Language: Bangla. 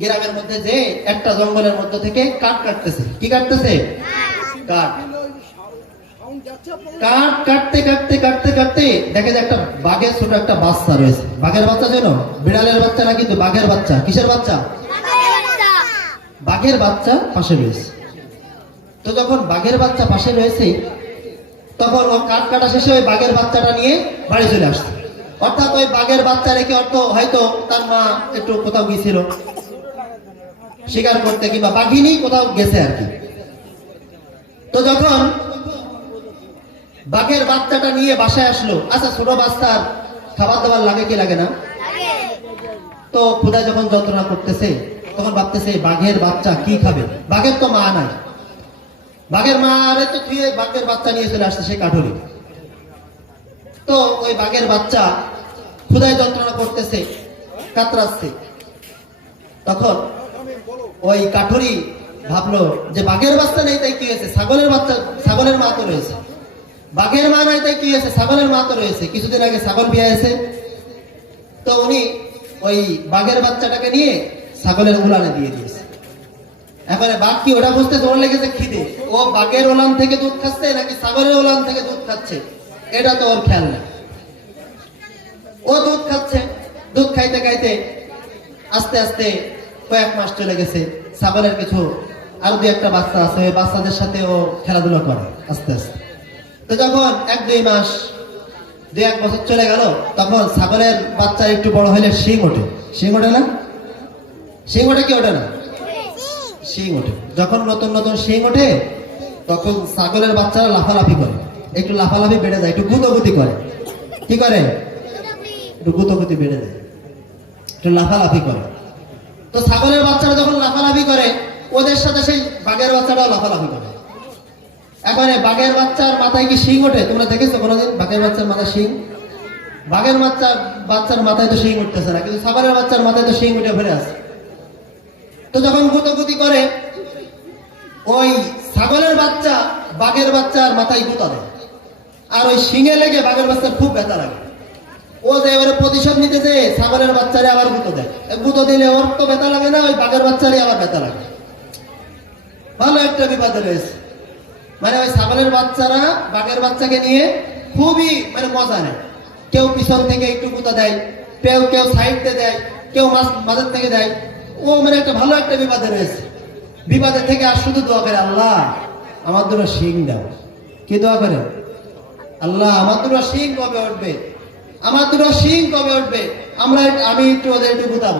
গ্রামের মধ্যে যে একটা জঙ্গলের মধ্যে থেকে কাঠ কাটতেছে। কি কাটতেছে? কাঠ। কাঠ কাটতে কাটতে কাটতে কাটতে দেখে যে একটা বাঘের ছোট একটা বাচ্চা রয়েছে। বাঘের বাচ্চা যেন বিড়ালের বাচ্চা না, কিন্তু বাঘের বাচ্চা। কিসের বাচ্চা? বাঘের বাচ্চা পাশে রয়েছে। তো যখন বাঘের বাচ্চা পাশে রয়েছে, তখন ও কাঠ কাটা শেষে ওই বাঘের বাচ্চাটা নিয়ে বাড়ি চলে আসছে। অর্থাৎ ওই বাঘের বাচ্চা রেখে হয়তো তার মা একটু কোথাও গিয়েছিল শিকার করতে, কিংবা বাঘিনী কোথাও গেছে আর কি। তো যখন বাঘের বাচ্চাটা নিয়ে বাসায় আসলো, আচ্ছা ছোট বাচ্চার খাবার দাবার লাগে কি লাগে না? তো খোদা যখন যন্ত্রণা করতেছে, তখন ভাবতেছে বাঘের বাচ্চা কি খাবে। বাঘের তো মা নাই, বাঘের মা আরে তো তুই বাঘের বাচ্চা নিয়ে চলে আসছে সেই কাঠুরি। তো ওই বাঘের বাচ্চা ক্ষুধায় যন্ত্রণা করতেছে, কাতরাচ্ছে। তখন ওই কাঠুরি ভাবলো যে বাঘের বাচ্চা নেই তাই কি হয়েছে, ছাগলের বাচ্চা, ছাগলের মা তো রয়েছে। বাঘের মা নাই তাই কি হয়েছে, ছাগলের মা তো রয়েছে। কিছুদিন আগে ছাগল বিয়ে হয়েছে। তো উনি ওই বাঘের বাচ্চাটাকে নিয়ে ছাগলের উলানে দিয়ে দিয়েছে। এখন বাঘ কি ওটা বুঝতে জোর লেগেছে খিদে, ও বাঘের ওলান থেকে দুধ খাচ্ছে নাকি ছাগলের ওলান থেকে দুধ খাচ্ছে, এটা তো ওর খেয়াল নেই। ও দুধ খাচ্ছে, দুধ খাইতে খাইতে আস্তে আস্তে কয়েক মাস চলে গেছে। ছাগলের কিছু আরো দু একটা বাচ্চা আছে, ওই বাচ্চাদের সাথে ও খেলাধুলা করে আস্তে আস্তে। তো যখন 1-2 মাস, 2-1 বছর চলে গেল, তখন ছাগলের বাচ্চা একটু বড় হলে শিং ওঠে। শিং ওঠে না? শিং ওঠে কি ওঠে না? শিং ওঠে। যখন নতুন নতুন শিং ওঠে, তখন ছাগলের বাচ্চারা লাফালাফি করে, একটু লাফালাফি বেড়ে যায়, একটু গুতগুতি করে। কি করে? একটু গুতগুতি বেড়ে যায়, একটু লাফালাফি করে। তো ছাগলের বাচ্চারা যখন লাফালাফি করে, ওদের সাথে সেই বাঘের বাচ্চাটাও লাফালাফি করে। এখন বাঘের বাচ্চার মাথায় কি শিং ওঠে? তোমরা দেখেছো কোনোদিন বাঘের বাচ্চার মাথায় শিং? বাঘের বাচ্চার মাথায় তো শিং উঠতেছে না, কিন্তু ছাগলের বাচ্চার মাথায় তো শিং উঠে ফেলে আছে। তো যখন গুতগুতি করে, ওই ছাগলের বাচ্চা বাঘের বাচ্চার মাথায় গুতা দেয়, আর ওই শিঙে লেগে বাঘের বাচ্চার খুব ব্যথা লাগে। ও যে এবারে প্রতিশোধ নিতে যেয়ে ছাগলের বাচ্চারে আবার গুঁতো দেয়। গুঁতো দিলে ওর তো ব্যথা লাগে না, ওই বাঘের বাচ্চারে আবার ব্যথা লাগে। ভালো একটা বিপদে রয়েছে। মানে ওই ছাগলের বাচ্চারা বাঘের বাচ্চাকে নিয়ে খুবই মজা নেয়। কেউ পিছন থেকে একটু গুঁতো দেয়, কেউ সাইডে দেয়, কেউ মাঝের থেকে দেয়। ও একটা ভালো একটা বিপদে রয়েছে। বিপদের থেকে আর শুধু দোয়া করে, আল্লাহ আমার দুটো শিং দাও। কি দোয়া করে? আল্লাহ আমার দুটো শিং কবে উঠবে, আমার দুটো শিং কবে উঠবে, আমি একটু ওদের একটু গুতাবো।